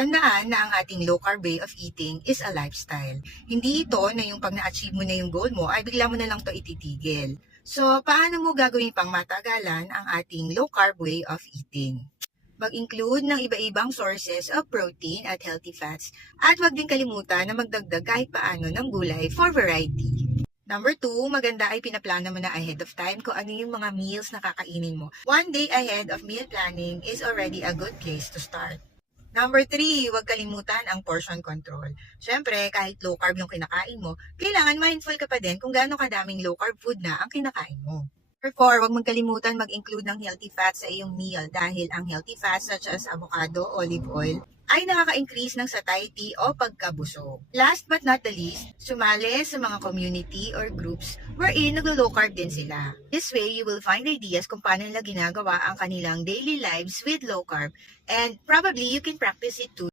Tandaan na ang ating low carb way of eating is a lifestyle. Hindi ito na yung pag na-achieve mo na yung goal mo ay bigla mo na lang to ititigil. So, paano mo gagawin pang matagalan ang ating low carb way of eating? Mag-include ng iba-ibang sources of protein at healthy fats at huwag din kalimutan na magdagdag kahit paano ng gulay for variety. Number 2, maganda ay pinaplano mo na ahead of time kung ano yung mga meals na kakainin mo. 1 day ahead of meal planning is already a good place to start. Number 3, huwag kalimutan ang portion control. Siyempre, kahit low carb yung kinakain mo, kailangan mindful ka pa din kung gaano kadaming low carb food na ang kinakain mo. Number 4, huwag mong kalimutan mag-include ng healthy fats sa iyong meal dahil ang healthy fats such as avocado, olive oil, ay nakaka-increase ng satiety o pagkabusog. Last but not the least, sumali sa mga community or groups wherein naglo-low carb din sila. This way, you will find ideas kung paano nila ginagawa ang kanilang daily lives with low carb and probably you can practice it too.